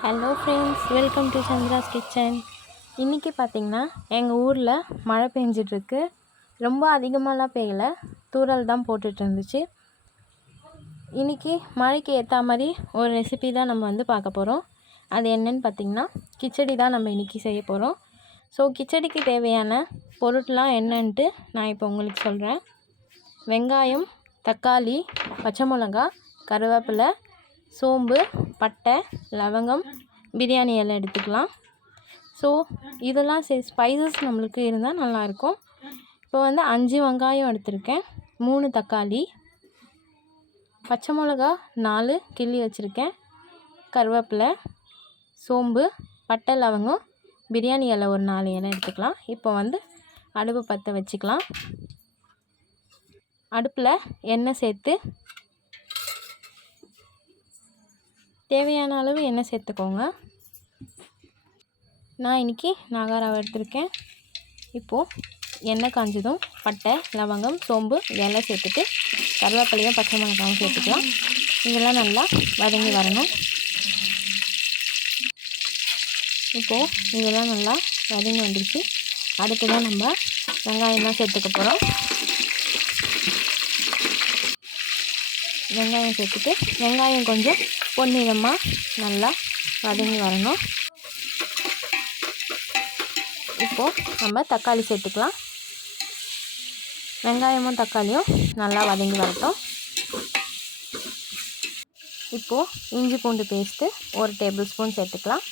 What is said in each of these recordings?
Hello friends, welcome to Chandra's kitchen. இன்றைக்கி பார்த்திங்கன்னா எங்கள் ஊரில் மழை பெஞ்சிட்ருக்கு. ரொம்ப அதிகமாகலாம் பெய்யலை, தூறல் தான் போட்டுட்டு இருந்துச்சு. இன்றைக்கி மழைக்கு ஏற்ற மாதிரி ஒரு ரெசிபி தான் நம்ம பார்க்க போகிறோம். அது என்னன்னு பார்த்திங்கன்னா கிச்சடி தான் நம்ம இன்றைக்கி செய்ய போகிறோம். ஸோ கிச்சடிக்கு தேவையான பொருட்கள்லாம் என்னன்ட்டு நான் இப்போ உங்களுக்கு சொல்கிறேன். வெங்காயம், தக்காளி, பச்சை மிளகா, கருவேப்பிலை, சோம்பு, பட்டை, லவங்கம், பிரியாணி இலை எடுத்துக்கலாம். ஸோ இதெல்லாம் ஸ்பைசஸ் நம்மளுக்கு இருந்தால் நல்லாயிருக்கும். இப்போ 5 வெங்காயம் எடுத்திருக்கேன், 3 தக்காளி, பச்சை மிளகா 4 கிள்ளி வச்சுருக்கேன், கருவேப்பிலை, சோம்பு, பட்டை, லவங்கம், பிரியாணி இலை ஒரு 4 இலை எடுத்துக்கலாம். இப்போ அடுப்பு பற்ற வச்சுக்கலாம். அடுப்பில் எண்ணெய் சேர்த்து தேவையான அளவு எண்ணெய் சேர்த்துக்கோங்க. நான் இன்றைக்கி நாகா ரவை எடுத்திருக்கேன். இப்போது எண்ணெய் காஞ்சதும் பட்டை, லவங்கம், சோம்பு இதெல்லாம் சேர்த்துட்டு கருவேப்பிலையும் பச்சை மிளகாயும் சேர்த்துக்கலாம். இதெல்லாம் நல்லா வதங்கி வரணும். இப்போது இதெல்லாம் நல்லா வதங்கி வந்துடுச்சு. அடுத்ததான் நம்ம வெங்காயம்லாம் சேர்த்துக்க போகிறோம். வெங்காயம் சேர்த்துட்டு வெங்காயம் கொஞ்சம் பொன்னிறமாக நல்லா வதங்கி வரணும். இப்போது நம்ம தக்காளி சேர்த்துக்கலாம். வெங்காயமும் தக்காளியும் நல்லா வதங்கி வரட்டும். இப்போது இஞ்சி பூண்டு பேஸ்ட்டு 1 டேபிள் ஸ்பூன் சேர்த்துக்கலாம்.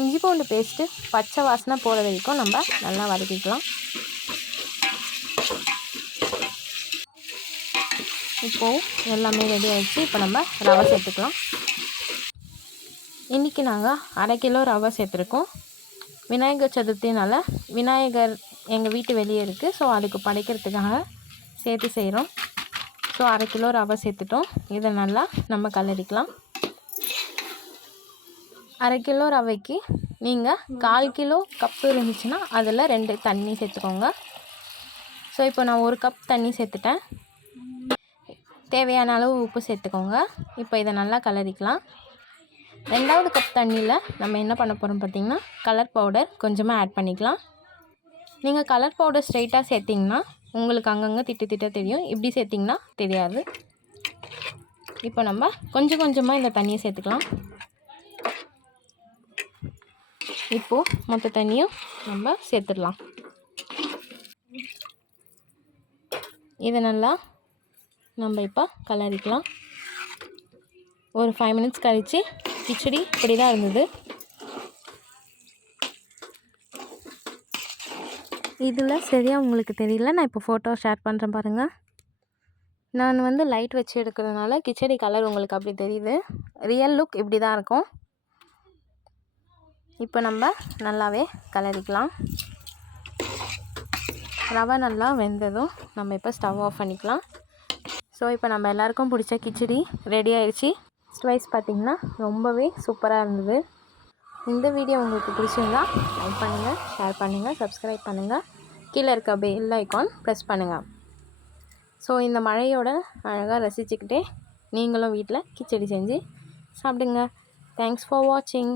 இஞ்சி பூண்டு பேஸ்ட்டு பச்சை வாசனை போகிற வரைக்கும் நம்ம நல்லா வதக்கிக்கலாம். இப்போது எல்லாமே ரெடி ஆகிடுச்சு. இப்போ நம்ம ரவை சேர்த்துக்கலாம். இன்றைக்கி நாங்கள் 1/2 கிலோ ரவை சேர்த்துருக்கோம். விநாயகர் சதுர்த்தினால் விநாயகர் எங்கள் வீட்டு வெளியே இருக்குது. ஸோ அதுக்கு படைக்கிறதுக்காக சேர்த்து செய்கிறோம். ஸோ 1/2 கிலோ ரவை சேர்த்துட்டோம். இதை நல்லா நம்ம கலரிக்கலாம். 1/2 கிலோ ரவைக்கு நீங்கள் 1/4 கிலோ கப்பு இருந்துச்சுன்னா அதில் 2 தண்ணி சேர்த்துக்கோங்க. ஸோ இப்போ நான் 1 கப் தண்ணி சேர்த்துட்டேன். தேவையான அளவு உப்பு சேர்த்துக்கோங்க. இப்போ இதை நல்லா கலரிக்கலாம். 2வது கப் தண்ணியில் நம்ம என்ன பண்ண போகிறோம் பார்த்திங்கன்னா கலர் பவுடர் கொஞ்சமாக ஆட் பண்ணிக்கலாம். நீங்கள் கலர் பவுடர் ஸ்ட்ரைட்டாக சேர்த்திங்கன்னா உங்களுக்கு அங்கங்கே திட்ட தெரியும். இப்படி சேர்த்திங்கன்னா தெரியாது. இப்போ நம்ம கொஞ்சம் கொஞ்சமாக இந்த தண்ணியை சேர்த்துக்கலாம். இப்போது மொத்த தண்ணியும் நம்ம சேர்த்துடலாம். இதை நல்லா நம்ம இப்போ கலரிக்கலாம். ஒரு 5 மினிட்ஸ் கழித்து கிச்சடி இப்படி தான் இருந்தது. இதில் சரியாக உங்களுக்கு தெரியல, நான் இப்போ ஃபோட்டோ ஷேர் பண்ணுறேன் பாருங்கள். நான் லைட் வச்சு எடுக்கிறதுனால கிச்சடி கலர் உங்களுக்கு அப்படி தெரியுது. ரியல் லுக் இப்படி தான் இருக்கும். இப்போ நம்ம நல்லாவே கலரிக்கலாம். ரவை நல்லா வெந்ததும் நம்ம இப்போ ஸ்டவ் ஆஃப் பண்ணிக்கலாம். ஸோ இப்போ நம்ம எல்லாேருக்கும் பிடிச்ச கிச்சடி ரெடி ஆயிடுச்சு. ஸ்வைஸ் பார்த்திங்கன்னா ரொம்பவே சூப்பராக இருந்தது. இந்த வீடியோ உங்களுக்கு பிடிச்சிருந்தா லைக் பண்ணுங்கள், ஷேர் பண்ணுங்கள், சப்ஸ்கிரைப் பண்ணுங்கள். கீழே இருக்க பெல் ஐக்கான் ப்ரெஸ் பண்ணுங்கள். ஸோ இந்த மழையோட அழகாக ரசிச்சுக்கிட்டே நீங்களும் வீட்டில் கிச்சடி செஞ்சு சாப்பிடுங்க. தேங்க்ஸ் ஃபார் வாட்சிங்.